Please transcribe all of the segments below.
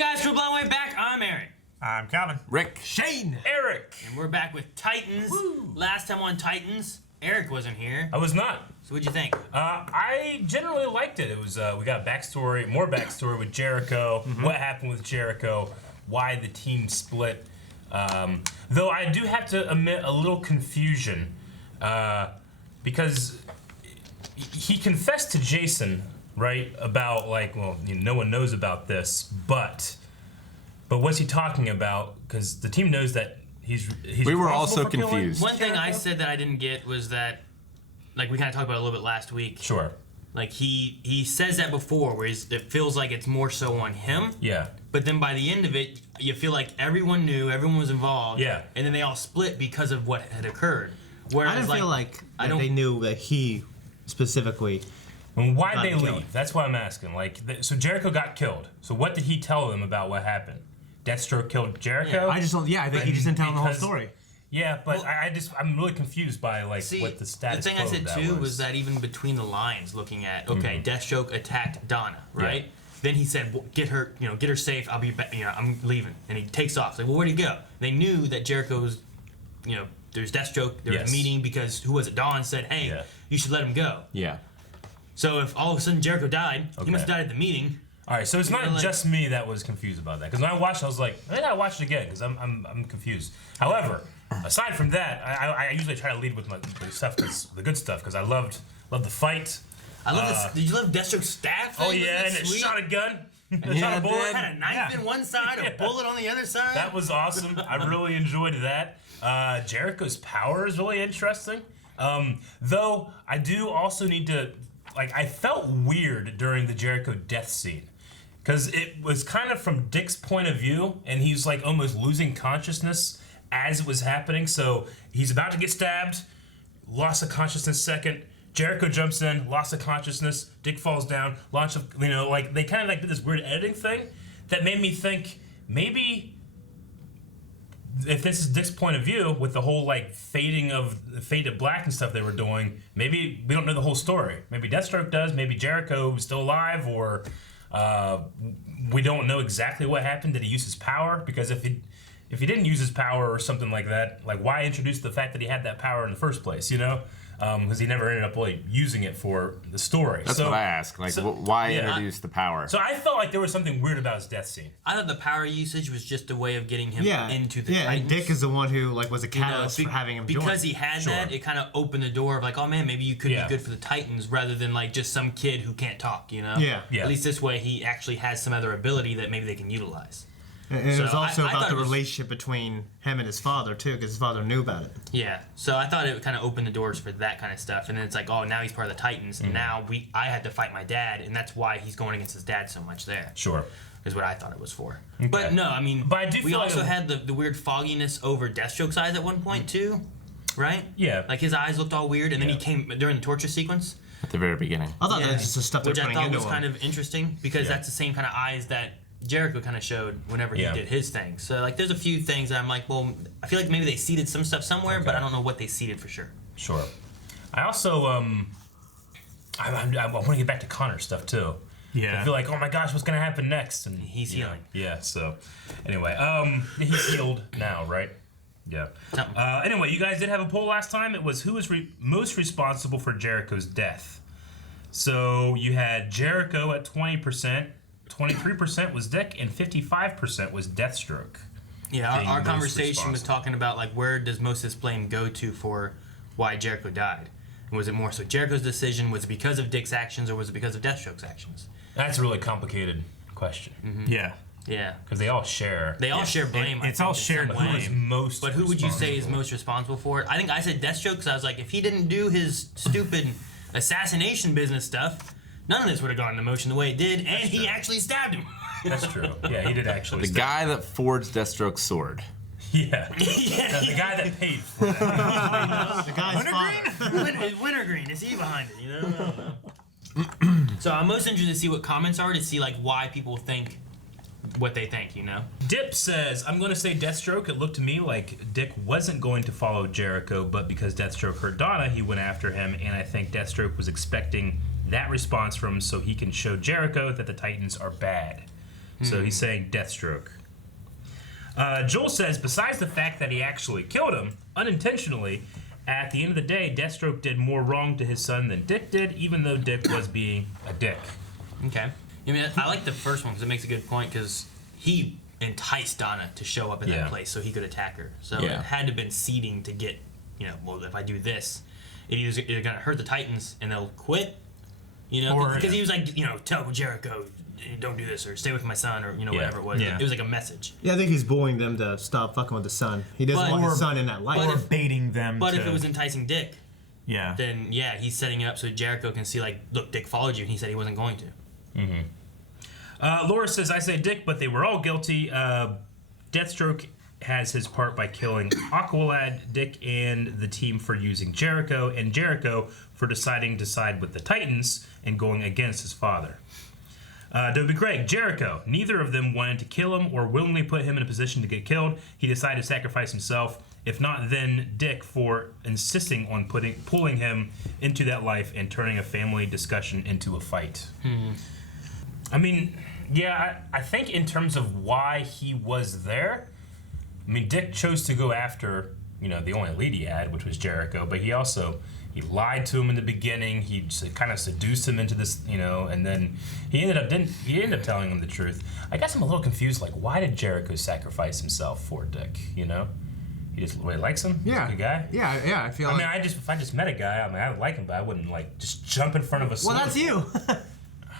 guys, True Blind Way back. I'm Aaron. I'm Calvin. Rick. Shane. Eric. And we're back with Titans. Woo. Last time on Titans, Eric wasn't here. I was not. So what'd you think? I generally liked it. It was we got more backstory with Jericho. What happened with Jericho? Why the team split? Though I do have to admit a little confusion because he confessed to Jason, right, about no one knows about this, but what's he talking about? Because the team knows that he's we were also responsible for killing confused. One thing Jericho? I said that I didn't get was that, like we kind of talked about it a little bit last week. Sure. Like he says that before, where it feels like it's more so on him. Yeah. But then by the end of it, you feel like everyone knew, everyone was involved. Yeah. And then they all split because of what had occurred. Whereas, I didn't feel like they knew that he specifically. And why'd got they killed. leave? That's what I'm asking. So Jericho got killed. So what did he tell them about what happened? Deathstroke killed Jericho? I just don't. Yeah, I think he just didn't tell them the whole Because- story. Yeah, but I'm really confused by what the status the thing quo I said of that too was that even between the lines, looking at Deathstroke attacked Donna, right? Yeah. Then he said, well, "Get her, get her safe. I'll be back. I'm leaving." And he takes off. It's like, well, where'd he go? They knew that Jericho's, there's Deathstroke. There was a meeting because who was it? Dawn said, "Hey, you should let him go." Yeah. So if all of a sudden Jericho died, he must have died at the meeting. All right, so it's not just me that was confused about that. Because when I watched, I was like, I gotta watch it again because I'm confused. However, aside from that, I usually try to lead with the good stuff because I loved the fight. I love this. Did you love Deathstroke's staff? Oh Wasn't yeah, that and it sweet? shot a gun. Yeah, Shot a bullet. It had a knife in one side, a bullet on the other side. That was awesome. I really enjoyed that. Jericho's power is really interesting. Though I do also need to, I felt weird during the Jericho death scene. Because it was kind of from Dick's point of view, and he's almost losing consciousness as it was happening. So he's about to get stabbed, lost of consciousness second. Jericho jumps in, lost of consciousness. Dick falls down, launch of, they kind of did this weird editing thing that made me think maybe if this is Dick's point of view with the whole fade to black and stuff they were doing, maybe we don't know the whole story. Maybe Deathstroke does, maybe Jericho is still alive, or we don't know exactly what happened. Did he use his power? Because if he didn't use his power or something like that, why introduce the fact that he had that power in the first place, because he never ended up really using it for the story. That's what I ask. Why introduce the power? So I felt like there was something weird about his death scene. I thought the power usage was just a way of getting him into the Yeah, Titans. and Dick is the one who was a catalyst for having him join. Because he had that, it kind of opened the door of oh man, maybe you could be good for the Titans rather than just some kid who can't talk, Yeah. At least this way he actually has some other ability that maybe they can utilize. And it was also I about thought the it was- relationship between him and his father, too, because his father knew about it. Yeah, so I thought it kind of opened the doors for that kind of stuff, and then it's oh, now he's part of the Titans, and now I had to fight my dad, and that's why he's going against his dad so much there. Sure. Is what I thought it was for. Okay. But no, I mean, But I do we feel also had the weird fogginess over Deathstroke's eyes at one point, too, right? Yeah. His eyes looked all weird, and then he came during the torture sequence. At the very beginning. I thought that was just the stuff they're Which I putting thought into was him. kind of interesting, because that's the same kind of eyes that Jericho kind of showed whenever he did his thing. So there's a few things that I'm well, I feel like maybe they seeded some stuff somewhere, but I don't know what they seeded for sure. Sure. I also I want to get back to Connor's stuff too. Yeah. I feel oh my gosh, what's gonna happen next? And He's healing. Yeah. So anyway, he's healed now, right? Yeah. Anyway, you guys did have a poll last time. It was who was most responsible for Jericho's death. So you had Jericho at 20%. 23% was Dick, and 55% was Deathstroke. Yeah, being our most conversation was responsible. talking about where does most of this blame go to for why Jericho died? And was it more so Jericho's decision? Was it because of Dick's actions, or was it because of Deathstroke's actions? That's a really complicated question. Yeah. Yeah, Because they all share. they all share blame. I It's think, all in shared some Who way. was blame. most But who would you say is responsible? most responsible for it? I think I said Deathstroke because I was if he didn't do his stupid assassination business stuff, none of this would have gone into motion the way it did, and he actually stabbed him. That's true. Yeah, he did actually. The guy that forged Deathstroke's sword. Yeah. The guy that paid for that. The guy's father. Wintergreen, is he behind it? So I'm most interested to see what comments are to see why people think what they think. Dip says, I'm going to say Deathstroke. It looked to me like Dick wasn't going to follow Jericho, but because Deathstroke hurt Donna, he went after him, and I think Deathstroke was expecting that response from him so he can show Jericho that the Titans are bad. So he's saying Deathstroke. Joel says, besides the fact that he actually killed him, unintentionally, at the end of the day, Deathstroke did more wrong to his son than Dick did, even though Dick was being a dick. Okay. I mean, I like the first one because it makes a good point because he enticed Donna to show up in that place so he could attack her. So it had to have been seeding to get, well, if I do this, it's going to hurt the Titans and they'll quit. Because he was like, tell Jericho, don't do this, or stay with my son, or whatever it was. Yeah. It was like a message. Yeah, I think he's bullying them to stop fucking with the son. He doesn't want his son in that life. Or baiting them. But if it was enticing Dick, then he's setting it up so Jericho can see, like, look, Dick followed you, and he said he wasn't going to. Laura says, I say Dick, but they were all guilty. Deathstroke has his part by killing Aqualad, Dick, and the team for using Jericho, and Jericho for deciding to side with the Titans and going against his father. Dobie Craig, Jericho. Neither of them wanted to kill him or willingly put him in a position to get killed. He decided to sacrifice himself. If not, then Dick for insisting on pulling him into that life and turning a family discussion into a fight. I mean, I think in terms of why he was there, I mean, Dick chose to go after, the only lead he had, which was Jericho, but he lied to him in the beginning. He kind of seduced him into this, and then he ended up telling him the truth. I guess I'm a little confused. Like, why did Jericho sacrifice himself for Dick? He just really likes him. Yeah, He's a good guy. Yeah. I feel. If I just met a guy, I would like him, but I wouldn't just jump in front of a. Well, that's you.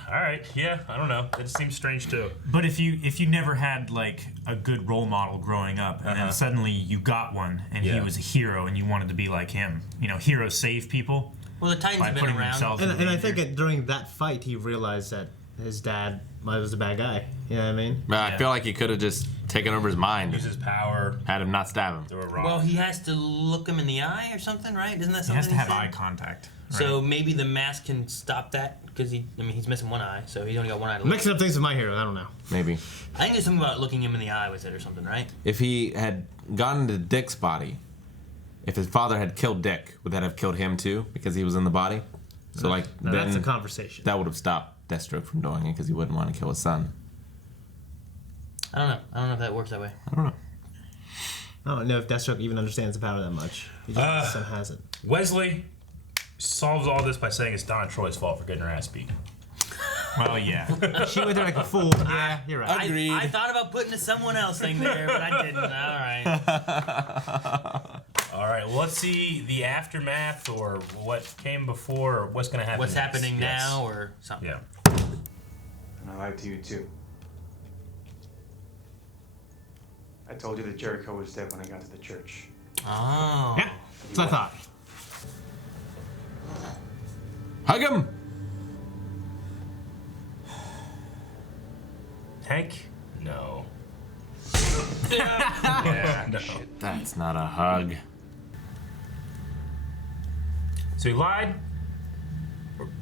All right. Yeah. I don't know. It seems strange too. But if you never had like a good role model growing up, and then suddenly you got one, and he was a hero, and you wanted to be like him, heroes save people. Well, the Titans have been around, and I think during that fight he realized that his dad was a bad guy. You know what I mean? I feel like he could have just taken over his mind. Use his power. Had him not stab him. They were wrong. Well, he has to look him in the eye or something, right? Isn't that something? He has to have said? eye contact. Right? So maybe the mask can stop that because he's missing one eye, so he's only got one eye to I'm mixing up things with my hero. I don't know. Maybe. I think there's something about looking him in the eye with it or something, right? If he had gone into Dick's body, if his father had killed Dick, would that have killed him too because he was in the body? So Now, then that's a conversation. That would have stopped Deathstroke from doing it because he wouldn't want to kill his son. I don't know if that works that way. I don't know. I don't know if Deathstroke even understands the power that much. He just his son has it. Wesley solves all this by saying it's Donna Troy's fault for getting her ass beat. Well, yeah. She went there like a fool. Yeah, you're right. Agreed. I thought about putting a someone else thing there, but I didn't. All right. All right. Well, let's see the aftermath or what came before or what's going to happen. What's next. happening Yes. now or something? Yeah. And I lied to you too. I told you that Jericho was dead when I got to the church. Oh. Yeah, that's what I thought. Hug him! Hank? No. Yeah, no. That's not a hug. So he lied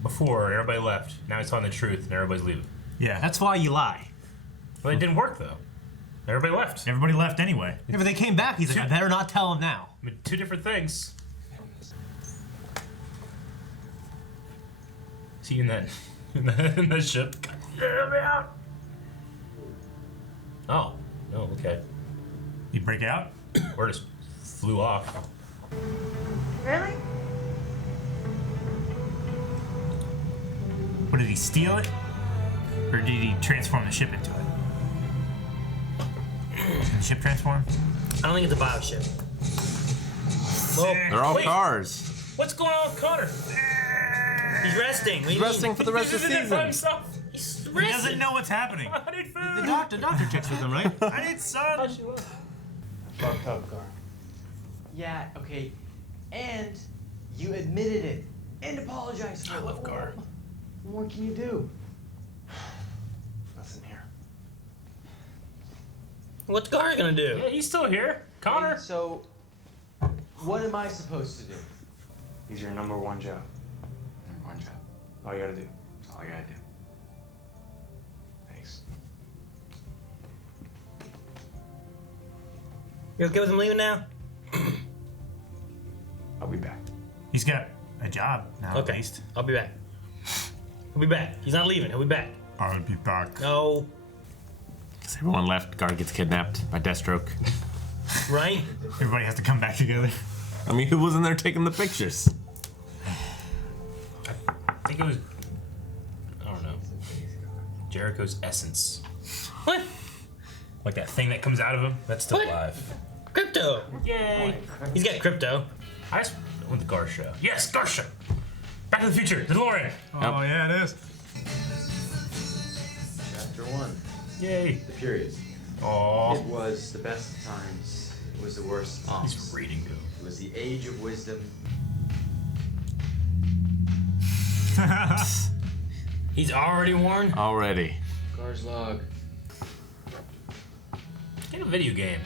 before and everybody left. Now he's telling the truth and everybody's leaving. Yeah. That's why you lie. Well, it didn't work though. Everybody left. Everybody left anyway. Yeah, but they came back. He's like, I better not tell him now. I mean, two different things. Is he in that in the ship? God damn it. Oh, no, okay. You break out? Or just flew off. Really? Or did he steal it? Or did he transform the ship into it? Can the ship transform? I don't think it's a bio ship. Well, They're all Wait. cars. What's going on with Connor? he's resting. He's resting for the rest of He's the in there by season. himself. He's He resting. doesn't know what's happening. I need food. The doctor checks with him, right? I need sun. Fucked up, Gar. Yeah, okay. And you admitted it and apologized for it. I love Gar. What more can you do? Listen here. What's Gar gonna do? Yeah, he's still here. Connor. Okay, so, what am I supposed to do? He's your number one job. One job. All you gotta do. That's all I gotta do. Thanks. You okay with him leaving now? I'll be back. He's got a job now, at Okay. least. I'll be back. He'll be back. He's not leaving. He'll be back. I'll be back. No. As everyone left, Guard gets kidnapped by Deathstroke. Right? Everybody has to come back together. I mean, who wasn't there taking the pictures? I think it was. I don't know. Jericho's essence. What? Like that thing that comes out of him. That's still What? alive. Crypto. Yay! He's got crypto. I just went the Gar show. Yes, Gar show. Back to the Future. The DeLorean. Oh yeah, it is. Chapter 1. Yay. The period. Aww. It was the best of times. It was the worst of times. He's reading though. It was the age of wisdom. He's already warned. Already. Gar's log. Get a video game.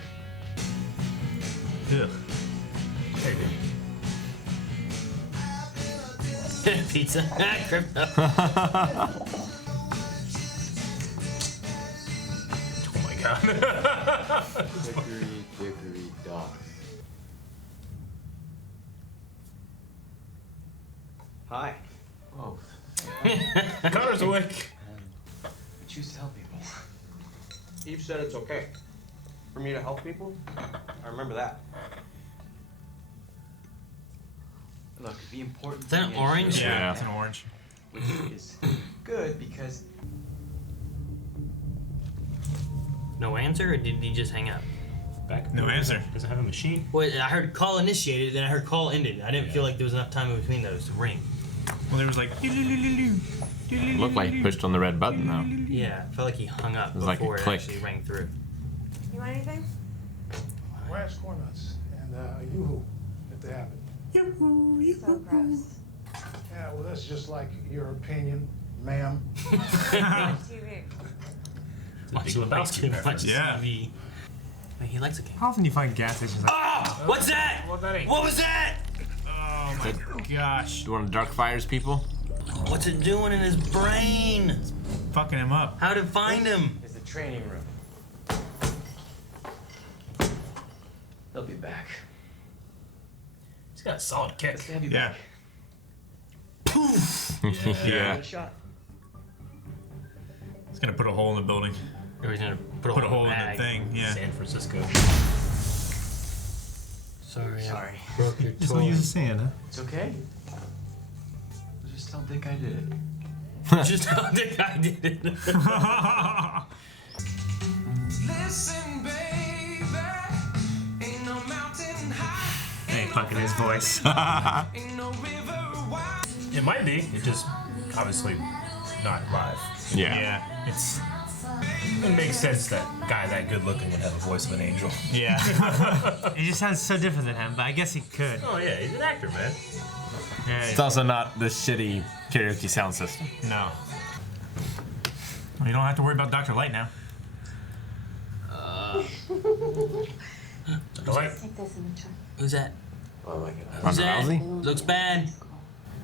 Ugh. There you go. Pizza. Crypto. Oh my god. Dickory, dickory, dock. Hi. Oh. Connor's awake. I choose to help people. Eve said it's okay for me to help people. I remember that. Look, the important Is that thing an orange? Yeah, it's an orange. which is good because No answer, or did he just hang up? Back. No answer. Doesn't have a machine. Well, I heard call initiated, then I heard call ended. I didn't feel like there was enough time in between those to ring. Well, there was like. Looked like he pushed on the red button though. Yeah, I felt like he hung up was like a before it click. actually rang through. You want anything? Ranch corn nuts and yoo-hoo if they have it. So gross. Yeah, well, that's just like your opinion, ma'am. TV. Big Lebowski reference. Yeah. TV. I mean, he likes a game. How often do you find gas stations like? Oh! What's that? Well, that ain't. What was that? Oh my gosh. Do you want to dark fires people? What's it doing in his brain? Fucking him up. How to find him? is the training room. They'll be back. He's got a solid kick. Let's have you Yeah. back. Yeah. Give it a shot. It's gonna put a hole in the building. Or he's gonna put Put a hole in bag. the thing. Yeah. San Francisco. Sorry, Sorry. I broke your Just don't toy. use the sand, huh? It's okay. Just don't think I did it. Just don't think I did it. Ain't fucking his voice. It might be. It just obviously not live. Yeah. Yeah. It's. It makes sense that a guy that good looking would have a voice of an angel. Yeah. He just sounds so different than him, but I guess he could. Oh yeah, he's an actor, man. Yeah. It's also not the shitty karaoke sound system. No. Well, you don't have to worry about Dr. Light now. Like, Take this in the truck. Who's that? Oh my goodness. Who's Ronda that? Rousey? Looks bad.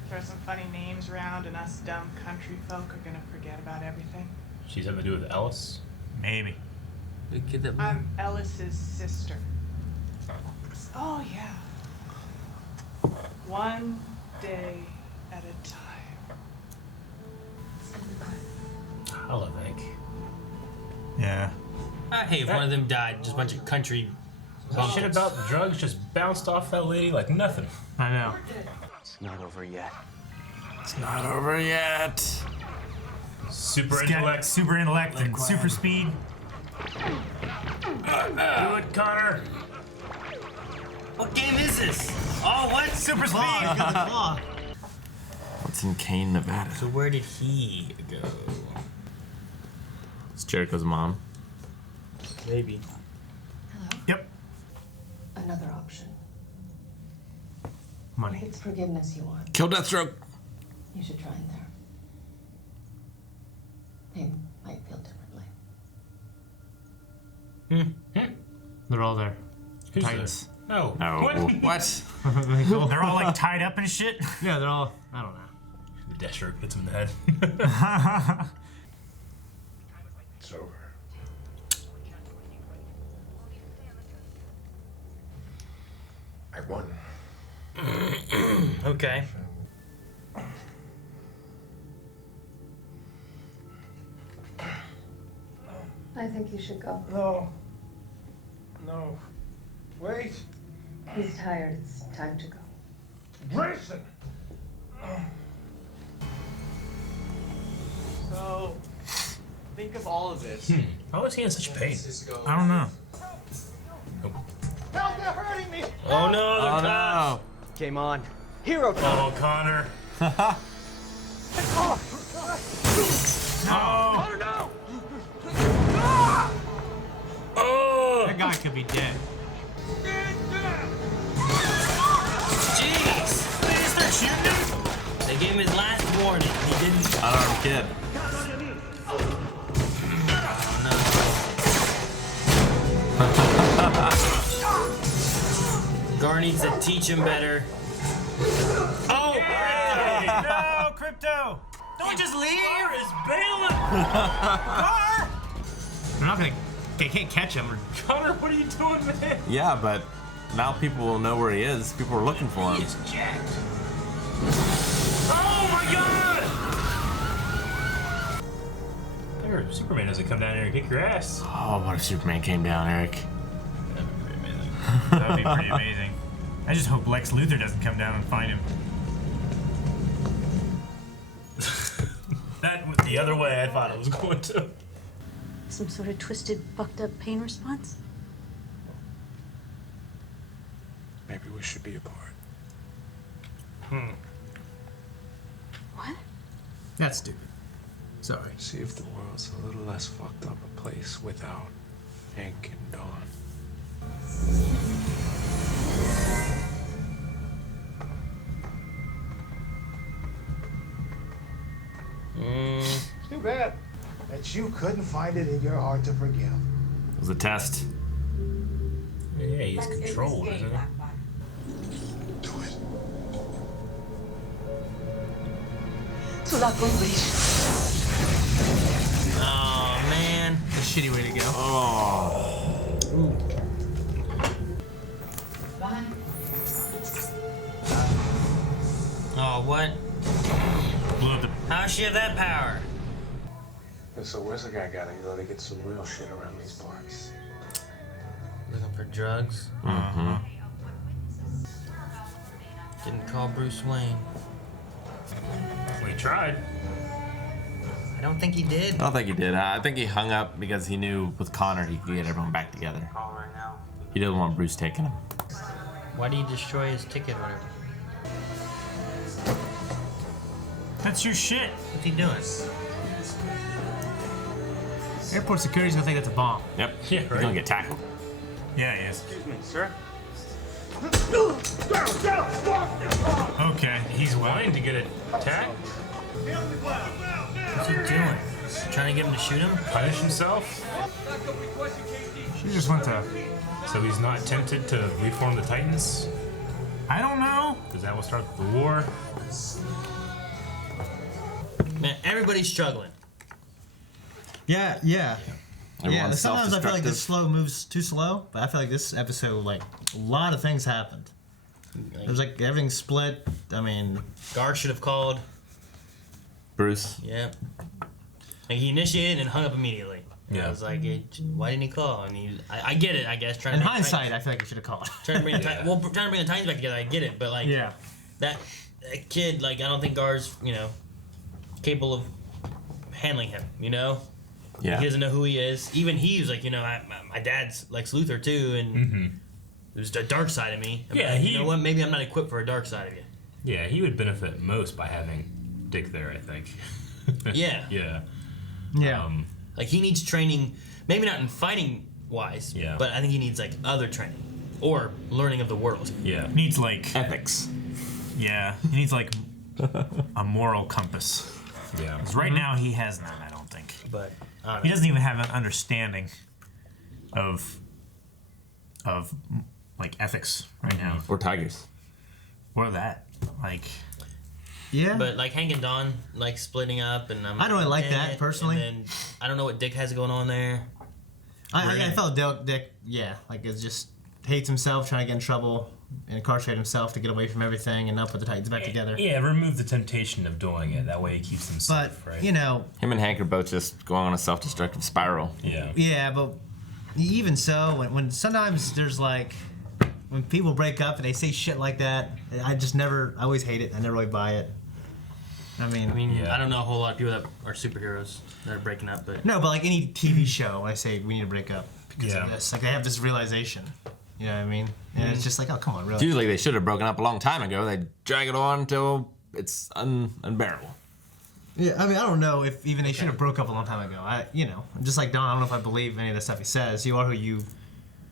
Throw some funny names around, and us dumb country folk are gonna forget about everything. she's having to do with Ellis. Maybe. The kid that. I'm Ellis's sister. Oh yeah. One day at a time. I love Hank. Yeah. I hate if one of them died. Just a bunch of country. That shit about the drugs just bounced off that lady like nothing. I know. It's not over yet. It's not over yet. Super It's got intellect. super intellect and super speed. Do it, Connor. What game is this? Oh, what? Super speed. Got the claw. What's in Kane, Nevada? So where did he go? It's Jericho's mom. Maybe. Hello? Yep. Another option. If Money. it's forgiveness you want, Kill Deathstroke. you should try in there. They might feel differently. They're all there. Who's Titans. there? No. No. What? What? They're all like tied up and shit. Yeah, they're all. I don't know. The Deathstroke hits him in the head. It's over. I won. Okay. I think you should go. No. No. Wait. He's tired. It's time to go. Grayson! So, think of all of this. How is he in such pain? I don't know. Help, they're hurting me! Oh no, they're Oh cops. no! Game on. Hero time. Oh, Connor. Oh, no! Oh, that guy could be dead. jeez. They just start shooting him. They gave him his last warning. He didn't. Unarmed kid. Gar needs to teach him better. Oh! No, Crypto! Don't just leave! Gar is bailing. Gar! I'm not gonna. They can't catch him. Connor, what are you doing, man? Yeah, but now people will know where he is. People are looking for him. He is jacked. Oh my God! I heard Superman doesn't come down here and kick your ass. Oh, what if Superman came down, Eric? That would be pretty amazing. I just hope Lex Luthor doesn't come down and find him. That went the other way I thought it was going to. Some sort of twisted, fucked up pain response? Maybe we should be apart. What? That's stupid. Sorry. See if the world's a little less fucked up a place without Hank and Dawn. Too bad that you couldn't find it in your heart to forgive. It was a test. Yeah, he's controlled, isn't he? Do it. Oh man. A shitty way to go. Oh. Oh what? Blew up the. How does she have that power? And so where's the guy gotta go to get some real shit around these parts? Looking for drugs. Mm-hmm. Didn't call Bruce Wayne. We tried. I don't think he did. I don't think he did. I think he hung up because he knew with Connor he could get everyone back together. He didn't want Bruce taking him. Why did he destroy his ticket or whatever? That's your shit. What's he doing? Airport security's gonna think that's a bomb. Yep. Yeah, He's right. gonna get tackled. Yeah, he is. Excuse me, sir. Okay. He's willing to get attacked, What's he doing? Trying to get him to shoot him? punish himself, She just went to. so he's not tempted to reform the Titans. I don't know. Because that will start the war. Man, everybody's struggling. Yeah, yeah. Yeah, Everyone's sometimes I feel like this self-destructive. slow moves too slow, but I feel like this episode, like, a lot of things happened. It was like everything split. I mean, Gar should have called. Bruce. Yeah. Like he initiated and hung up immediately. Yeah. I was like, why didn't he call? And I get it, I guess. Trying in to bring hindsight, I feel like you should have called. trying to bring the Titans, well, trying to bring the Titans back together. I get it, but like Yeah. that kid, like I don't think Gar's capable of handling him. Yeah. He doesn't know who he is. Even he was like, my dad's Lex Luthor too, and there's a dark side of me. Yeah, like, he- you know what? Maybe I'm not equipped for a dark side of you. Yeah, he would benefit most by having Dick there, I think. Yeah. Yeah. Yeah. Like he needs training, maybe not in fighting wise, Yeah. but I think he needs like other training or learning of the world. Yeah. Needs like. Ethics. Yeah. He needs like a moral compass. Yeah. Because right now he has none. I don't think. But I don't He know. doesn't even have an understanding of like ethics right now. Or tigers. Or that. Like. Yeah. But like Hank and Dawn like splitting up, and I don't really like "Dang that, it," personally. And then I don't know what Dick has going on there. I felt Dick, yeah, like it's just hates himself, trying to get in trouble, and incarcerate himself to get away from everything, and now put the Titans back together. Yeah, remove the temptation of doing it. That way he keeps them safe, right? You know, him and Hank are both just going on a self-destructive spiral. Yeah. Yeah, but even so, when sometimes there's like, when people break up and they say shit like that, I always hate it. I never really buy it. I mean, I don't know a whole lot of people that are superheroes that are breaking up, but no, but like any TV show, I say we need to break up because of this. Like they have this realization. You know what I mean? And it's just like, oh, come on, really? Usually they should have broken up a long time ago. They drag it on until it's unbearable. Yeah, I mean, I don't know if even they should have broke up a long time ago. Just like Don, I don't know if I believe any of the stuff he says. You are who you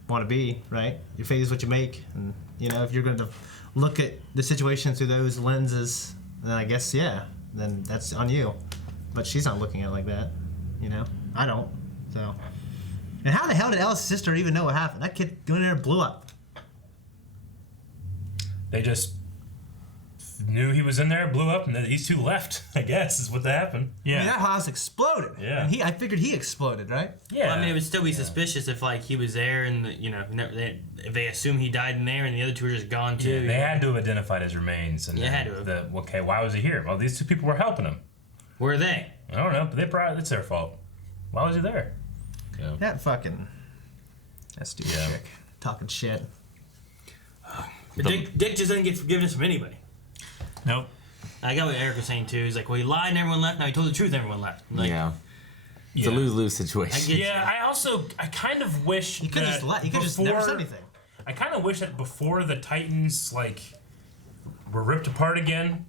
want to be, right? Your fate is what you make, and if you're going to look at the situation through those lenses, then I guess then that's on you. But she's not looking at it like that, I don't. So, and how the hell did Alice's sister even know what happened? That kid going in there blew up. They just knew he was in there, blew up, and then these two left, I guess, is what happened. Yeah. I mean, that house exploded. Yeah. And I figured he exploded, right? Yeah. Well, I mean, it would still be suspicious if, like, he was there and, if they assume he died in there and the other two were just gone, too. Yeah, they had to have identified his remains. And had to have. Okay, why was he here? Well, these two people were helping him. Where are they? I don't know, but it's their fault. Why was he there? Yeah. That stupid chick. Talking shit. But Dick just doesn't get forgiveness from anybody. Nope. I got what Eric was saying too. He's like, well, he lied and everyone left. Now he told the truth and everyone left. Like, It's a lose-lose situation. I kind of wish he could just never said anything. I kind of wish that before the Titans were ripped apart again,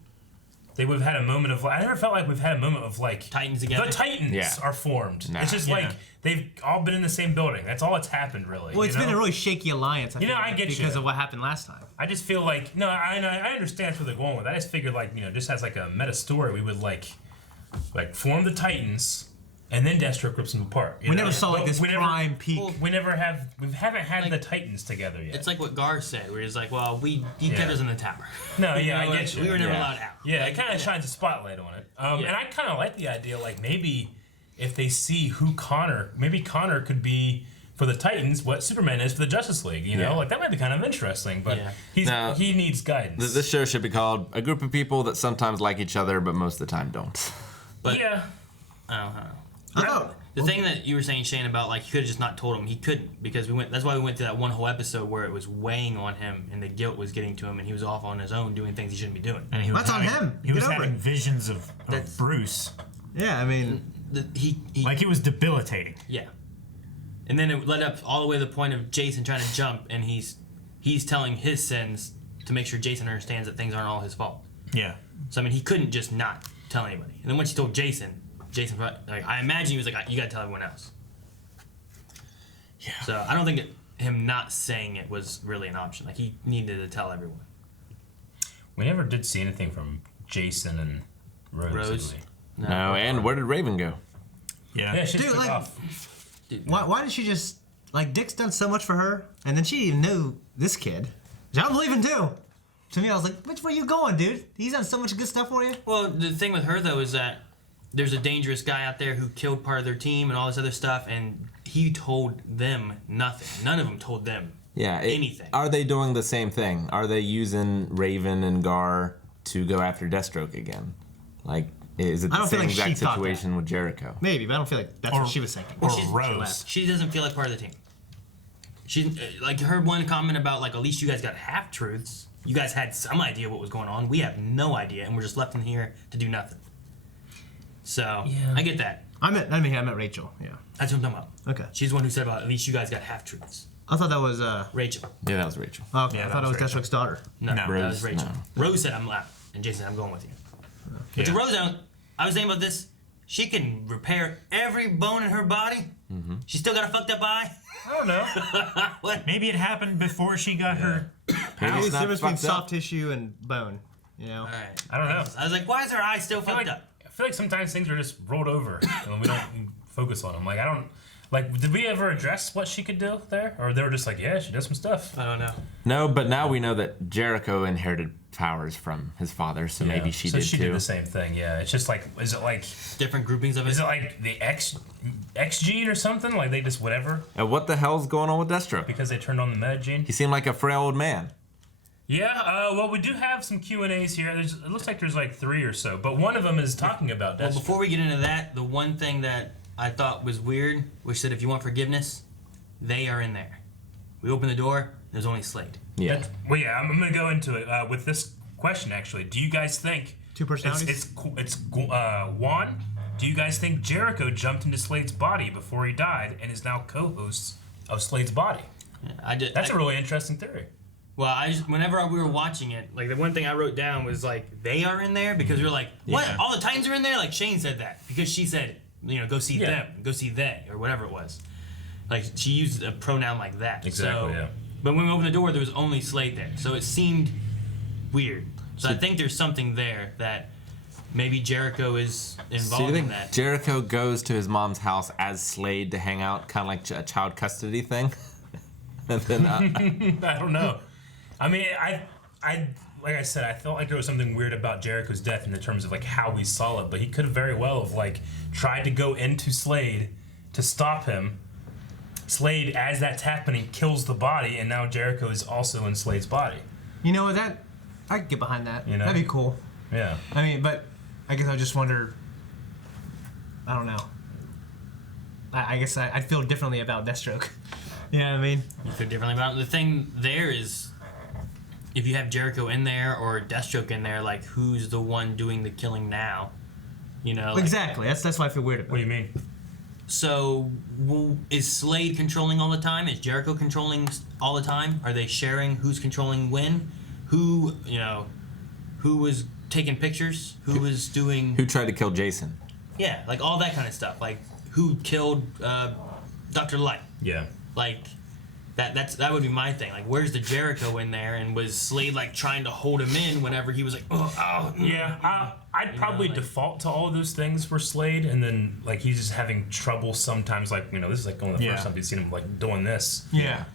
they would have had a moment of. I never felt like we've had a moment of Titans together. The Titans are formed. Nah. It's just they've all been in the same building. That's all that's happened, really. Well, it's been a really shaky alliance. I get because of what happened last time. I just feel like I understand where they're going with it. I just figured just as a meta story, we would form the Titans, and then Deathstroke rips them apart. We never saw this prime peak. Well, we haven't had the Titans together yet. It's like what Gar said, where he's like, well, he kept us in the tower. No, I get you. We were never allowed out. Yeah, it kind of shines a spotlight on it. And I kind of like the idea, maybe if they see who maybe Connor could be for the Titans what Superman is for the Justice League. That might be kind of interesting. But he needs guidance. This show should be called A Group of People That Sometimes Like Each Other, but most of the time don't. But the thing that you were saying, Shane, about he could have just not told him, he couldn't, because that's why we went through that one whole episode where it was weighing on him and the guilt was getting to him and he was off on his own doing things he shouldn't be doing. And he was That's on him. He was having visions of Bruce. Yeah, I mean, he was debilitating. Yeah. And then it led up all the way to the point of Jason trying to jump, and he's telling his sins to make sure Jason understands that things aren't all his fault. Yeah. So I mean, he couldn't just not tell anybody. And then once he told Jason, I imagine he was like, you gotta tell everyone else. Yeah. So I don't think him not saying it was really an option. He needed to tell everyone. We never did see anything from Jason and Rose. No, and where did Raven go? Yeah, she took off. Why did she just Dick's done so much for her, and then she didn't even know this kid, which I'm believing too. To me, I was like, which way you going, dude? He's done so much good stuff for you. Well, the thing with her though is that there's a dangerous guy out there who killed part of their team and all this other stuff, and he told them nothing. None of them told them anything. Are they doing the same thing? Are they using Raven and Gar to go after Deathstroke again? Is it the same exact situation with Jericho? Maybe, but I don't feel like that's what she was thinking. Or Rose. She doesn't feel like part of the team. She's her one comment about at least you guys got half truths. You guys had some idea what was going on. We have no idea, and we're just left in here to do nothing. So I get that. I meant Rachel. Yeah, that's what I'm talking about. Okay, she's the one who said about at least you guys got half truths. I thought that was Rachel. Yeah, that was Rachel. Oh, okay, I thought it was Deathstroke's daughter. No, that was Rachel. No. Rose said I'm left, and Jason said I'm going with you. But to Rose, I was thinking about this. She can repair every bone in her body. Mm-hmm. She still got a fucked up eye. I don't know. What? Maybe it happened before she got her. Maybe it's the difference between soft tissue and bone. All right. I don't know. I was like, why is her eye still fucked up? I feel like sometimes things are just rolled over and we don't focus on them. Like, did we ever address what she could do there? Or they were just like, yeah, she does some stuff. I don't know. No, but now we know that Jericho inherited powers from his father, so maybe she did too. So she did the same thing, yeah. It's just like, is it like... different groupings of it? Is it like the X gene or something? Like they just whatever? And what the hell's going on with Deathstroke? Because they turned on the meta gene? He seemed like a frail old man. Yeah, well, we do have some Q&As here. It looks like there's like 3 or so, but one of them is talking about Deathstroke. Well, before we get into that, the one thing that I thought was weird, which said if you want forgiveness, they are in there. We open the door, there's only Slade. Yeah. Well, yeah, I'm going to go into it with this question, actually. Do you guys think... 2 personalities? It's Juan. Do you guys think Jericho jumped into Slade's body before he died and is now co-host of Slade's body? Yeah, That's a really interesting theory. Well, whenever we were watching it, like the one thing I wrote down was like, they are in there? Because we were like, what? Yeah. All the Titans are in there? Like Shane said that. Because she said, go see them. Go see they, or whatever it was. Like, she used a pronoun like that. Exactly, so, yeah. But when we opened the door, there was only Slade there. So it seemed weird. So I think there's something there that maybe Jericho is involved So you think in that. Jericho goes to his mom's house as Slade to hang out, kind of like a child custody thing? And then, I don't know. I mean, I like I said, I felt like there was something weird about Jericho's death in the terms of like how we saw it, but he could have very well have like tried to go into Slade to stop him. Slade, as that's happening, kills the body, and now Jericho is also in Slade's body. You know what? I could get behind that. You know? That'd be cool. Yeah. I mean, but I guess I just wonder. I don't know. I guess I'd feel differently about Deathstroke. You know what I mean? You feel differently about it. The thing there is, if you have Jericho in there or Deathstroke in there, like who's the one doing the killing now? You know. Like, exactly. That's why I feel weird about it. What do you mean? So, is Slade controlling all the time? Is Jericho controlling all the time? Are they sharing who's controlling when? Who was taking pictures? Who was doing... who tried to kill Jason? Yeah, like all that kind of stuff. Like, who killed Dr. Light? Yeah. Like, that would be my thing. Like, where's the Jericho in there? And was Slade, like, trying to hold him in whenever he was like, Yeah, I'd probably default to all of those things for Slade, and then, like, he's just having trouble sometimes, like, this is, like, only the first time we've seen him, like, doing this. Yeah.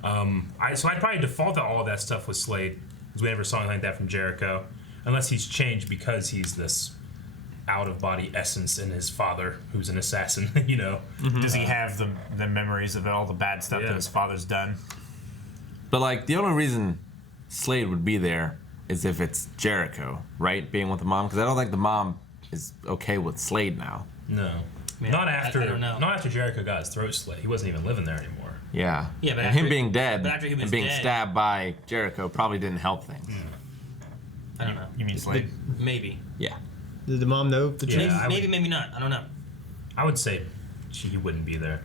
So I'd probably default to all of that stuff with Slade, because we never saw anything like that from Jericho, unless he's changed because he's this out-of-body essence in his father, who's an assassin, Mm-hmm. Does he have the memories of all the bad stuff that his father's done? But, like, the only reason Slade would be there is if it's Jericho, right? Being with the mom? Because I don't think the mom is okay with Slade now. No. Not after Jericho got his throat slit. He wasn't even living there anymore. Yeah. Yeah, but and after, him being dead but after he was and being dead, stabbed by Jericho probably didn't help things. I don't know. You mean Slade? Maybe. Yeah. Did the mom know the truth? Maybe not. I don't know. I would say he wouldn't be there.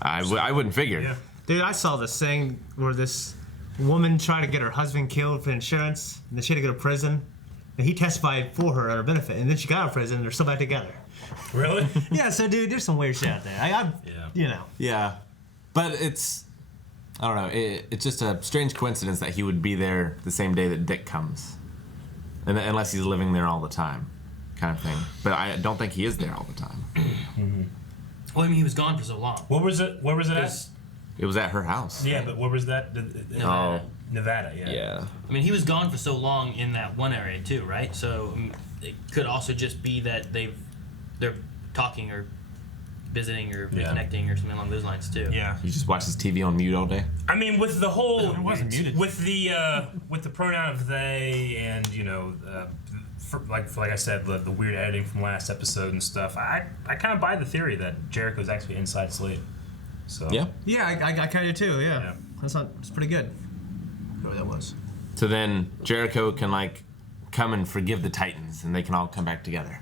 I wouldn't figure. Yeah. Dude, I saw this thing where this woman tried to get her husband killed for insurance, and then she had to go to prison, and he testified for her at her benefit, and then she got out of prison, and they're still back together. Really? Yeah, so dude, there's some weird shit out there. Yeah. But it's, I don't know, it's just a strange coincidence that he would be there the same day that Dick comes. Unless he's living there all the time, kind of thing. But I don't think he is there all the time. Mm-hmm. Well, I mean, he was gone for so long. Where was it at? It was at her house. Yeah, but where was that? Nevada, yeah. Yeah. I mean, he was gone for so long in that one area too, right? So it could also just be that they're talking or visiting or reconnecting or something along those lines too. Yeah. He just watches TV on mute all day. I mean, with the whole it wasn't muted. with the pronoun of they and like I said, the weird editing from last episode and stuff. I kind of buy the theory that Jericho's actually inside Slade. So yeah, I kind of too. Yeah, it's pretty good. Whatever that was. So then Jericho can like come and forgive the Titans, and they can all come back together.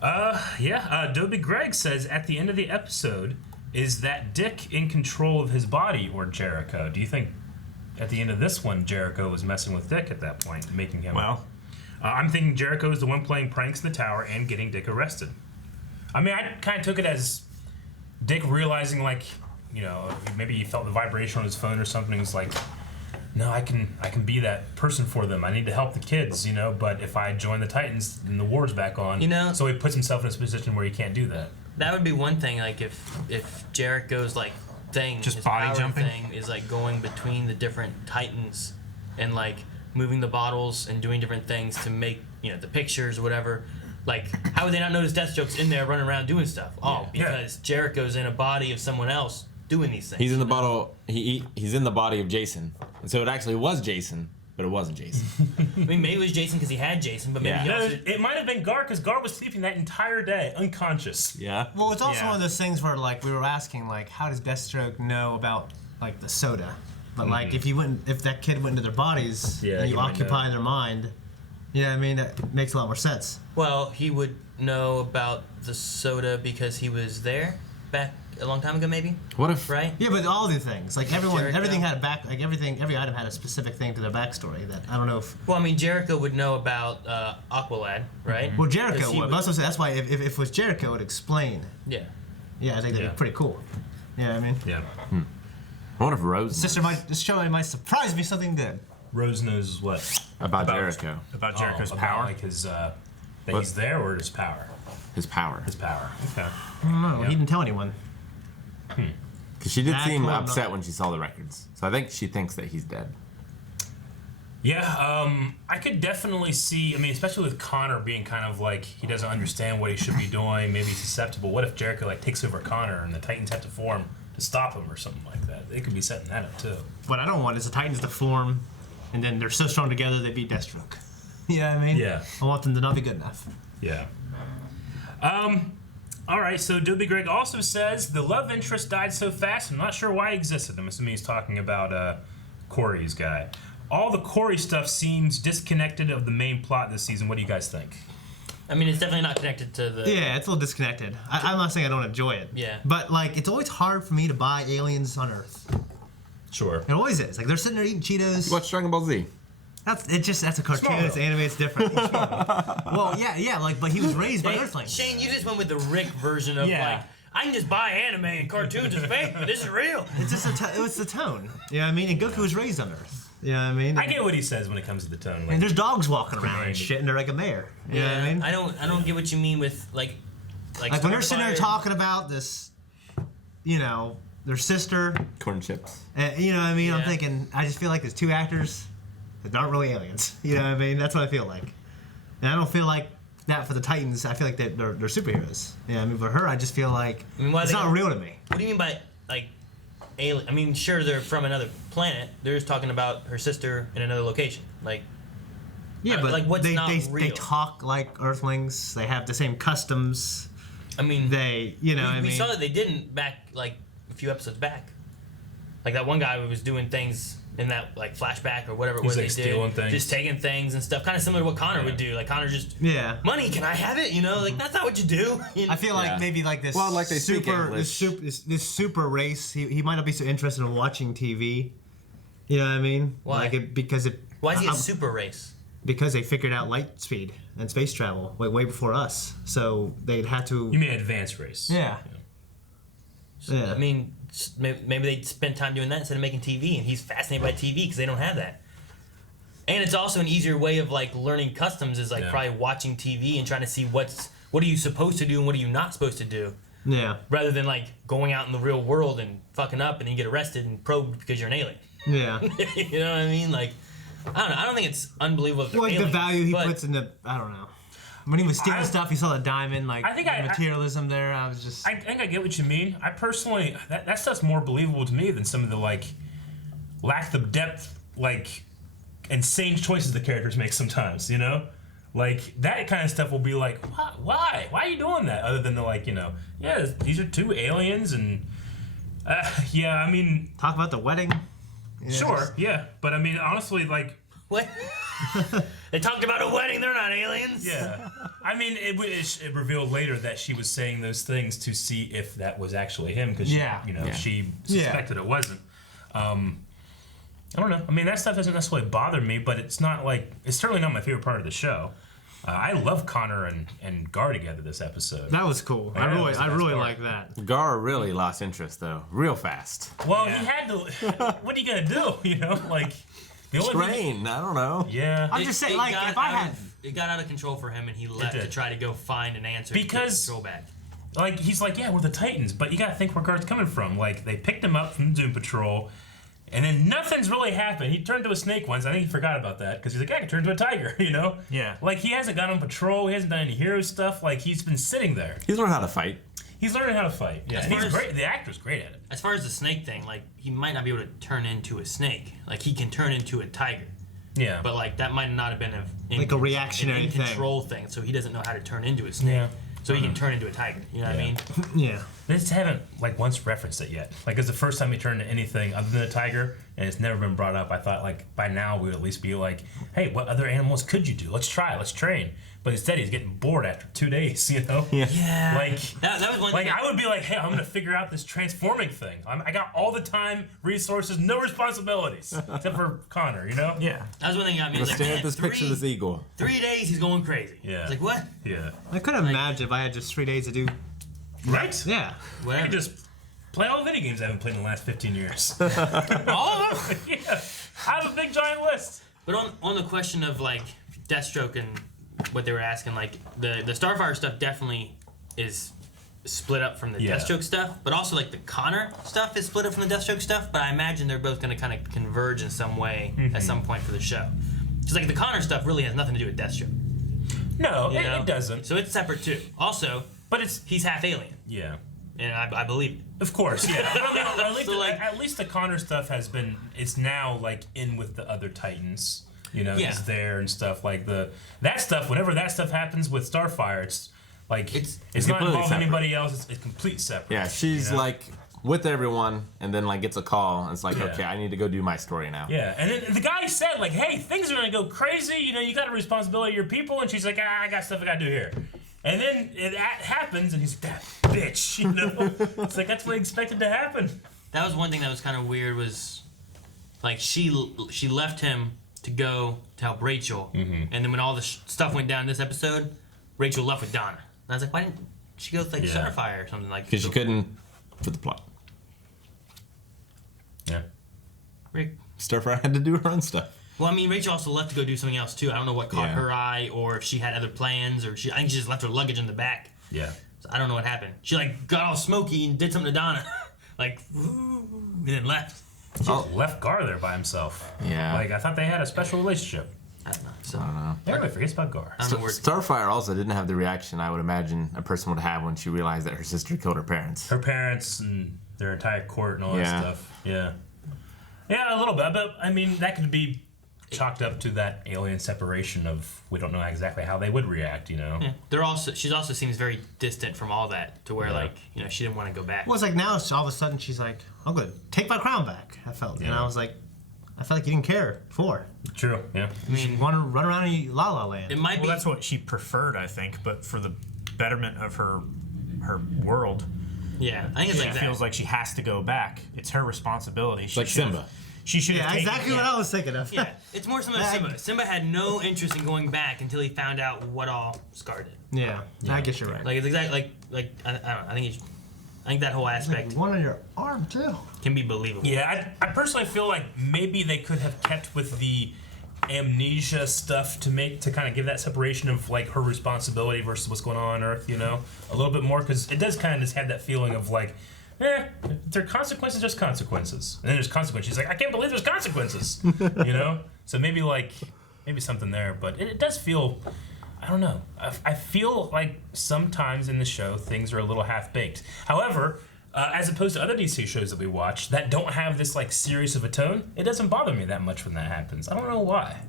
Dobie Greg says at the end of the episode, is that Dick in control of his body or Jericho? Do you think at the end of this one Jericho was messing with Dick at that point, making him? Well, I'm thinking Jericho is the one playing pranks in the tower and getting Dick arrested. I mean, I kind of took it as Dick realizing, like, maybe he felt the vibration on his phone or something. He's like, no, I can be that person for them. I need to help the kids, but if I join the Titans, then the war's back on. So he puts himself in a position where he can't do that. That would be one thing. Like if Jericho's like thing, Just his body power jumping? thing is like going between the different Titans and like moving the bottles and doing different things to make the pictures or whatever. Like, how would they not notice Deathstroke's in there running around doing stuff? Oh, because Jericho's in a body of someone else doing these things. He's in the bottle. He's in the body of Jason, and so it actually was Jason, but it wasn't Jason. I mean, maybe it was Jason because he had Jason, but maybe he No, also... it might have been Gar because Gar was sleeping that entire day, unconscious. Yeah. Well, it's also one of those things where like we were asking like, how does Deathstroke know about like the soda? But like if that kid went into their bodies and you occupy their mind, I mean that makes a lot more sense. Well, he would know about the soda because he was there back a long time ago, maybe. What if? Right? Yeah, but all the things like everyone, Jericho. everything had a back. Like every item had a specific thing to their backstory that I don't know if. Well, I mean, Jericho would know about Aqualad, right? Well, Jericho He would. But that's why if it was Jericho, it would explain. Yeah. Yeah, I think that'd be pretty cool. Yeah, I mean. Yeah. I wonder if Rose This show might surprise me something good. Rose knows what? about Jericho. About Jericho's about, power. like his, that he's there or his power? His power. His power. Okay. I don't know. He didn't tell anyone. Because she did That seem cool, upset no. when she saw the records, so I think she thinks that he's dead. Yeah, I could definitely see, I mean, especially with Connor being kind of like, he doesn't understand what he should be doing, maybe he's susceptible. What if Jericho like takes over Connor and the Titans have to form to stop him or something like that? They could be setting that up too. What I don't want is the Titans to form, and then they're so strong together they beat Deathstroke. You know what I mean? Yeah. I want them to not be good enough. Yeah. All right, so Dobie Greg also says the love interest died so fast, I'm not sure why he existed. I'm assuming he's talking about Corey's guy. All the Corey stuff seems disconnected of the main plot this season. What do you guys think? I mean, it's definitely not connected to the... Yeah, it's a little disconnected. I'm not saying I don't enjoy it. Yeah. But, like, it's always hard for me to buy aliens on Earth. Sure. It always is. Like, they're sitting there eating Cheetos. Watch Dragon Ball Z. That's a cartoon. It's anime. It's different. Well, yeah, like, but he was raised by Earthlings. Shane, you just went with the Rick version of like, I can just buy anime and cartoons is fake, but this is real. It's just it's the tone. You know what I mean? And Goku was raised on Earth. You know what I mean? I get what he says when it comes to the tone. Like, And there's dogs walking around and shit, and they're like a mayor. You know what I mean? I don't get what you mean with like when they're sitting there talking about this, their sister. Corn chips. You know what I mean? I'm Yeah. thinking, I just feel like there's two actors that aren't really aliens. You know what I mean? That's what I feel like. And I don't feel like that for the Titans. I feel like they're superheroes. Yeah, I mean, for her, I just feel like it's not real to me. What do you mean by like alien? I mean, sure, they're from another planet. They're just talking about her sister in another location. Like, Yeah, but like what's they real? talk like Earthlings. They have the same customs. I mean, we saw that they didn't back like a few episodes back. Like that one guy who was doing things in that like flashback or whatever it was like they stealing did, things. just taking things and stuff, kind of similar to what Connor would do. Like Connor just money, can I have it? Like that's not what you do. I feel like maybe like this. Well, like they speak English. This super race. He might not be so interested in watching TV. You know what I mean? Why? Why is he a super race? Because they figured out light speed and space travel way before us. So they'd have to. You mean advanced race? Yeah. Yeah. I mean, maybe they spend time doing that instead of making TV, and he's fascinated by TV because they don't have that. And it's also an easier way of like learning customs is like probably watching TV and trying to see what are you supposed to do and what are you not supposed to do. Yeah. Rather than like going out in the real world and fucking up and then you get arrested and probed because you're an alien. Yeah. You know what I mean? Like, I don't know. I don't think it's unbelievable. Well, like the value he puts in the, I don't know. When he was stealing stuff, he saw the diamond, like I think materialism there. I was just. I think I get what you mean. I personally, that stuff's more believable to me than some of the like lack of depth, like insane choices the characters make sometimes. Like that kind of stuff will be like, why are you doing that? Other than the like, yeah, these are two aliens and yeah, I mean, talk about the wedding. Sure, yeah, but I mean, honestly, like. What? They talked about a wedding. They're not aliens. Yeah, I mean, it revealed later that she was saying those things to see if that was actually him because she suspected it wasn't. I don't know. I mean, that stuff doesn't necessarily bother me, but it's certainly not my favorite part of the show. I love Connor and Gar together this episode. That was cool. I really like that. Gar really lost interest though, real fast. Well, he had to. What are you gonna do? Like. Strain, I don't know. Yeah. I'm just saying, like, if I had. It got out of control for him and he left to try to go find an answer to get control back. like he's like, yeah, we're the Titans, but you gotta think where Guard's coming from. Like they picked him up from Doom Patrol, and then nothing's really happened. He turned to a snake once. I think he forgot about that because he's like, I can turn into a tiger, you know? Yeah. Like he hasn't gone on patrol. He hasn't done any hero stuff. Like he's been sitting there. He's learned how to fight. He's learning how to fight. Yeah, and he's great. The actor's great at it. As far as the snake thing, like he might not be able to turn into a snake. Like he can turn into a tiger. Yeah. But like that might not have been like a reactionary an control thing. So he doesn't know how to turn into a snake. Yeah. So he can turn into a tiger. You know what I mean? Yeah. They just haven't like once referenced it yet. Like it's the first time he turned into anything other than a tiger, and it's never been brought up. I thought like by now we would at least be like, hey, what other animals could you do? Let's try. Let's train. But instead, he's getting bored after 2 days. You know? Yeah. Like that was one like thing. I would be like, hey, I'm gonna figure out this transforming thing. I got all the time, resources, no responsibilities except for Connor. You know? Yeah. That was one thing that got me. Let's Like, stare man, at this picture of this eagle. 3 days he's going crazy. Yeah. It's like what? Yeah. I couldn't imagine if I had just 3 days to do. Right? Yeah. I Whatever. could just play all the video games I haven't played in the last 15 years. All of them. Yeah. I have a big giant list. But on the question of like Deathstroke and what they were asking, like the Starfire stuff definitely is split up from the Deathstroke stuff, but also like the Connor stuff is split up from the Deathstroke stuff. But I imagine they're both going to kind of converge in some way at some point for the show. Because like the Connor stuff really has nothing to do with Deathstroke. No, You know? it doesn't. So it's separate too. Also, But it's he's half alien, yeah. and I believe it. Of course, yeah. But I mean, at least, So, like- at least the Connor stuff has been. It's now like in with the other Titans. You know, Yeah. he's there and stuff like that stuff. Whenever that stuff happens with Starfire, it's like it's not completely involving separate. anybody else. It's complete separate. Yeah, she's you know? like with everyone, and then like gets a call. And it's like, Yeah. okay, I need to go do my story now. Yeah, and then the guy said like, "Hey, things are gonna go crazy. You know, you got a responsibility of your people." And she's like, "I got stuff I gotta do here." And then it happens, and he's like, "That bitch," you know. It's like that's what he expected to happen. That was one thing that was kind of weird. Was like she left him to go to help Rachel, and then when all the stuff went down in this episode, Rachel left with Donna. And I was like, why didn't she go with like Yeah. Starfire or something like? Because she couldn't for the plot. Yeah. Rick. Starfire had to do her own stuff. Well, I mean, Rachel also left to go do something else too. I don't know what caught Yeah. her eye, or if she had other plans, or I think she just left her luggage in the back. Yeah. So I don't know what happened. She like got all smoky and did something to Donna, like, and then left. She just left Gar there by himself. Yeah. Like I thought they had a special relationship. I don't know. So I don't know. Everybody forgets about Gar. I don't know where. Starfire also didn't have the reaction I would imagine a person would have when she realized that her sister killed her parents. Her parents and their entire court and all Yeah. that stuff. Yeah. Yeah, a little bit, but I mean that could be chalked up to that alien separation of we don't know exactly how they would react, you know. Yeah. They're also. She also seems very distant from all that to where like she didn't want to go back. Well, it's like now all of a sudden she's like, I'm going to take my crown back. I felt. And I was like, I felt like you didn't care before. True. Yeah. You should want to run around in La La Land. It might Well, be. that's what she preferred, I think, but for the betterment of her world, Yeah, I think it's she like that. feels like she has to go back. It's her responsibility. She Like should've- Simba. She should have Yeah, taken exactly what I was thinking of. Yeah, it's more similar to Simba. Simba had no interest in going back until he found out what all Scar did. Yeah, I guess you're right. Like it's exactly like I don't know. I think that whole aspect One on your arm too. can be believable. Yeah, I personally feel like maybe they could have kept with the amnesia stuff to kind of give that separation of like her responsibility versus what's going on Earth, you know, a little bit more because it does kind of just have that feeling of like, there are consequences, just consequences, and then there's consequences. She's like, I can't believe there's consequences, you know. So maybe something there, but it does feel. I don't know. I feel like sometimes in the show things are a little half-baked. However, as opposed to other DC shows that we watch that don't have this like serious of a tone, it doesn't bother me that much when that happens. I don't know why.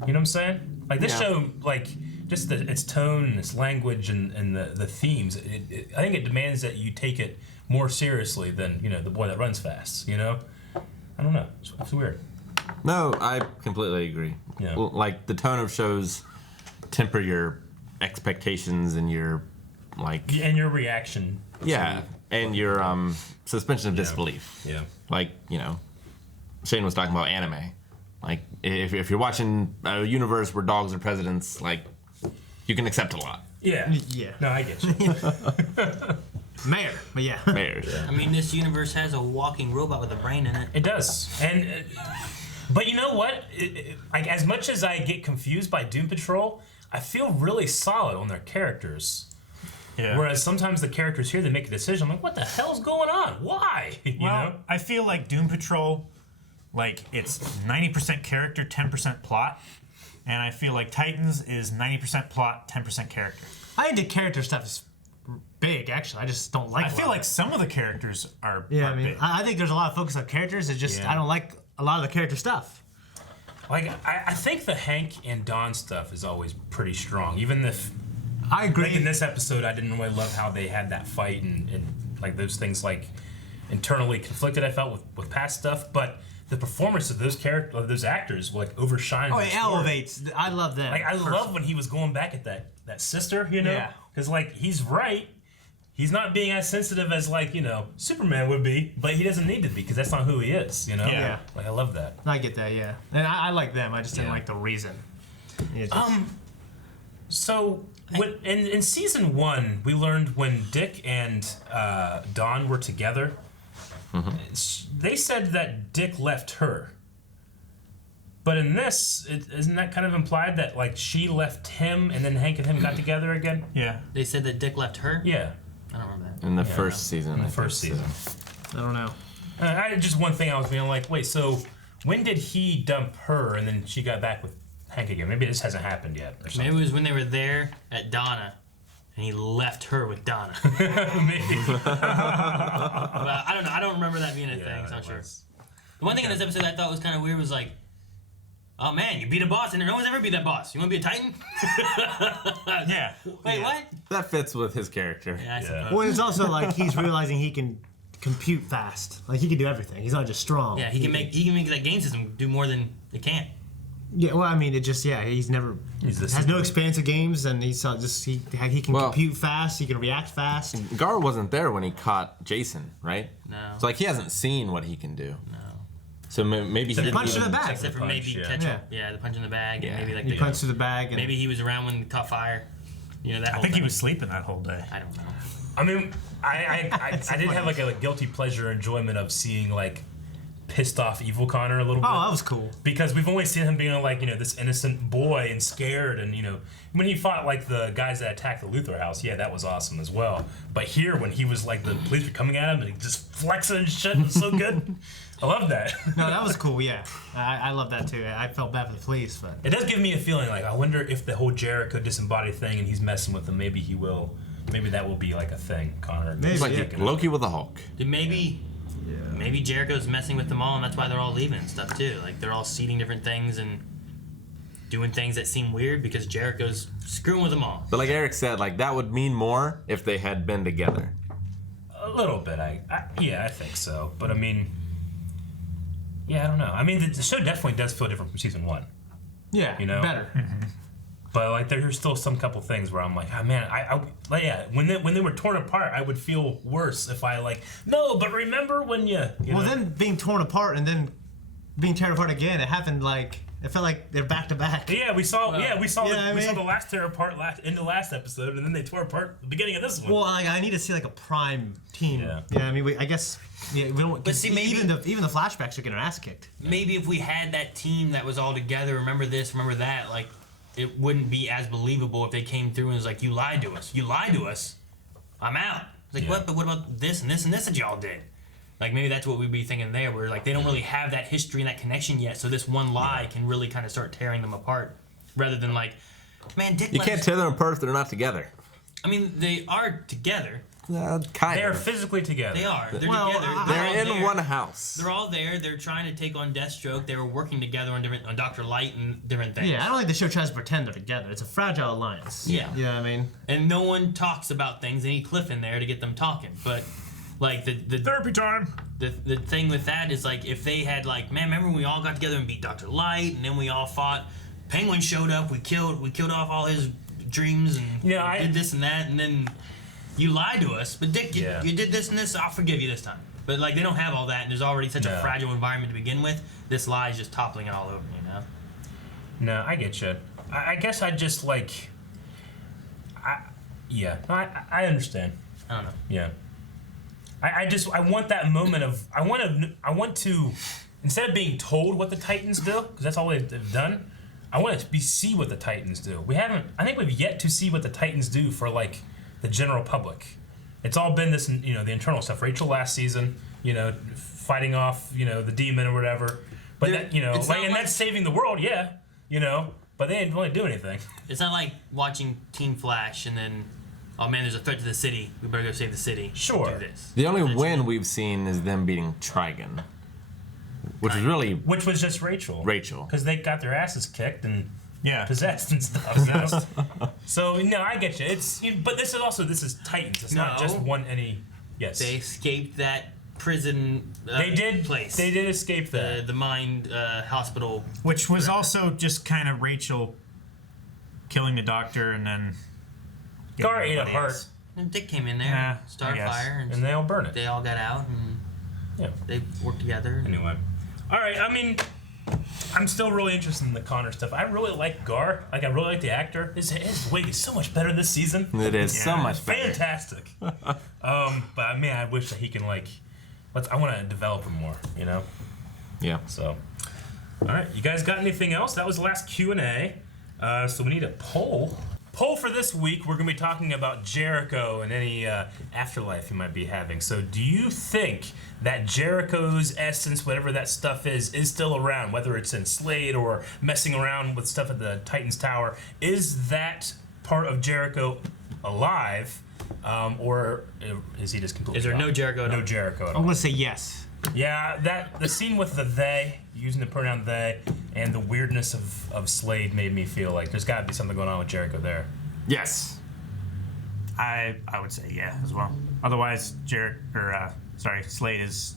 You know what I'm saying? Like this show, like just its tone and its language and the themes. I think it demands that you take it more seriously than The Boy That Runs Fast. You know? I don't know. It's weird. No, I completely agree. Yeah. Like the tone of shows temper your expectations and your And your reaction. and your suspension of disbelief. Yeah. Like Shane was talking about anime. Like if you're watching a universe where dogs are presidents, like you can accept a lot. Yeah. Yeah. No, I get you. Mayor, but yeah. Mayors. I mean, this universe has a walking robot with a brain in it. It does, and but you know what? Like as much as I get confused by Doom Patrol, I feel really solid on their characters. Yeah. Whereas sometimes the characters here, they make a decision. I'm like, what the hell's going on? Why? You know? I feel like Doom Patrol, like it's 90% character, 10% plot, and I feel like Titans is 90% plot, 10% character. I think the character stuff is big. Actually, I just don't like. I feel like some of the characters are. Yeah, are I mean, big. I think there's a lot of focus on characters. It's just I don't like a lot of the character stuff. Like, I think the Hank and Dawn stuff is always pretty strong. Even if I agree. Like in this episode, I didn't really love how they had that fight and like those things like internally conflicted. I felt with past stuff, but the performance of those actors like overshines. Oh, the it story. elevates. I love that. Like I love when he was going back at that sister, you know, Yeah. because like he's right. He's not being as sensitive as like Superman would be, but he doesn't need to be because that's not who he is. You know. Yeah. Like I love that. I get that. Yeah, and I like them. I just didn't like the reason. It's just- So in season 1, we learned when Dick and Dawn were together, they said that Dick left her. But in this, isn't that kind of implied that like she left him and then Hank and him got together again? Yeah. They said that Dick left her? Yeah. I don't remember that. In the first season. In the first season. I don't know. I just one thing I was being like, wait, so when did he dump her and then she got back with Hank again? Maybe this hasn't happened yet or something. Maybe it was when they were there at Donna, and he left her with Donna. Maybe. But I don't know. I don't remember that being a thing. So I'm sure. The one thing in this episode I thought was kind of weird was like, oh man, you beat a boss, and no one's ever beat that boss. You want to be a Titan? Yeah. Wait, what? That fits with his character. Yeah, I suppose. Well, it's also like he's realizing he can compute fast. Like he can do everything. He's not just strong. Yeah, he can make that game system do more than it can. Yeah, well, I mean, it just he's never has no experience of games, and he's just he can compute fast. He can react fast. Gar wasn't there when he caught Jason, right? No. So like he hasn't seen what he can do. No. So maybe he The punch to the bag. Except for maybe ketchup. Yeah, the punch in the bag, and maybe like he punched to the bag. And maybe he was around when it caught fire. You know that. I think he was sleeping that whole day. I don't know. I mean, I did have like a guilty pleasure enjoyment of seeing like pissed off evil Connor a little bit. Oh, that was cool. Because we've always seen him being like this innocent boy and scared, and when he fought like the guys that attacked the Luthor house, yeah, that was awesome as well. But here, when he was like the police were coming at him and he just flexing and shit, it was so good. I love that. No, that was cool. Yeah, I love that too. I felt bad for the police, but it does give me a feeling like I wonder if the whole Jericho disembodied thing and he's messing with them. Maybe he will. Maybe that will be like a thing, Connor. It's like Loki with a Hulk. Maybe Jericho's messing with them all, and that's why they're all leaving and stuff too. Like they're all seeding different things and doing things that seem weird because Jericho's screwing with them all. But like Eric said, like that would mean more if they had been together. A little bit, I think so. But I mean, yeah, I don't know. I mean, the show definitely does feel different from season 1. yeah, better. But like, there's still some couple things where I'm like, oh man, when they were torn apart, I would feel worse if I no, but remember when you well, know? then being torn apart and then being torn apart again, it happened it felt like they're back to back. Yeah, we saw the last tear apart in the last episode, and then they tore apart at the beginning of this one. Well, I need to see like a prime team. Yeah, I mean, I guess we don't. But see, maybe even the flashbacks are getting their ass kicked. Maybe if we had that team that was all together, remember this, remember that, like it wouldn't be as believable if they came through and was like, "You lied to us. You lied to us. I'm out." It's like, what? But what about this and this and this that y'all did? Like maybe that's what we'd be thinking there, where like they don't really have that history and that connection yet, so this one lie can really kind of start tearing them apart, rather than like, man, Dick. You can't tear them apart if they're not together. I mean, they are together. Kind they are of. physically together. They are. They're Well, together. They're in there. one house. They're all there. They're trying to take on Deathstroke. They were working together on Dr. Light and different things. Yeah, I don't think the show tries to pretend they're together. It's a fragile alliance. Yeah. You know what I mean? And no one talks about things. They need Cliff in there to get them talking. But like the Therapy time. The thing with that is like if they had like, man, remember when we all got together and beat Dr. Light, and then we all fought. Penguin showed up. We killed off all his dreams and did this and that, and then you lied to us. But Dick, you did this and this. I'll forgive you this time. But like they don't have all that, and there's already such a fragile environment to begin with. This lie is just toppling it all over, you know. No, I get you. I guess I just like. I understand. I don't know. Yeah. I want that moment of I want to instead of being told what the Titans do, because that's all they've done. I want to see what the Titans do. I think we've yet to see what the Titans do for like the general public. It's all been this, the internal stuff. Rachel last season, fighting off, the demon or whatever. But that's saving the world, yeah, but they didn't really do anything. It's not like watching Teen Flash and then, oh man, there's a threat to the city. We better go save the city. Sure. Do this. The only win we've seen is them beating Trigon, which was just Rachel. Rachel. Because they got their asses kicked and possessed and stuff. So I get you. But this is Titans. It's not just any. Yes. They escaped that prison. They did. Place. They did escape that. The mind hospital. Which was also just kind of Rachel killing the doctor and then. Gar ate a heart. And Dick came in there, started fire, and they all burned it. They all got out, and they worked together. Anyway, all right. I mean, I'm still really interested in the Connor stuff. I really like Gar. I really like the actor. His wig is so much better this season. It is so much better. Fantastic. But I wish that he can I want to develop him more. Yeah. So, all right. You guys got anything else? That was the last Q&A. So we need a poll. Poll for this week, we're going to be talking about Jericho and any afterlife he might be having. So do you think that Jericho's essence, whatever that stuff is still around, whether it's in Slade or messing around with stuff at the Titans Tower? Is that part of Jericho alive, or is he just completely Is there gone? no Jericho at all? No Jericho at all. I'm going to say yes. Yeah, the scene with the they, using the pronoun they, and the weirdness of Slade made me feel like there's got to be something going on with Jericho there. Yes. I would say yeah as well. Otherwise, Slade is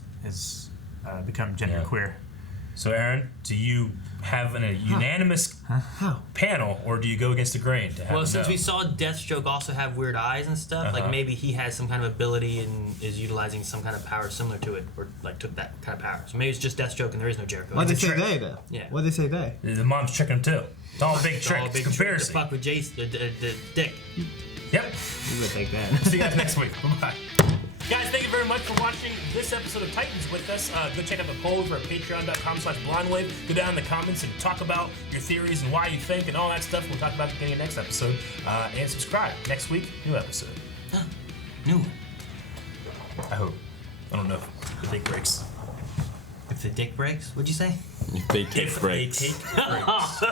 become genderqueer. So Aaron, do you have a unanimous panel, or do you go against the grain to have? Well, since we saw Deathstroke also have weird eyes and stuff, like maybe he has some kind of ability and is utilizing some kind of power similar to it, or took that kind of power. So maybe it's just Deathstroke and there is no Jericho. Why'd they say they though? Yeah. Why'd they say they? The mom's tricking him too. It's all a big trick. It's conspiracy. To fuck with Jace, the Dick. Yep. You would take that. See you guys next week. Bye. Guys, thank you very much for watching this episode of Titans with us. Go check out the poll over at patreon.com/blondwave. Go down in the comments and talk about your theories and why you think and all that stuff. We'll talk about at the beginning of next episode. And subscribe. Next week, new episode. New one. I hope. I don't know if the dick breaks. If the dick breaks, what'd you say? If they take breaks. If they take breaks.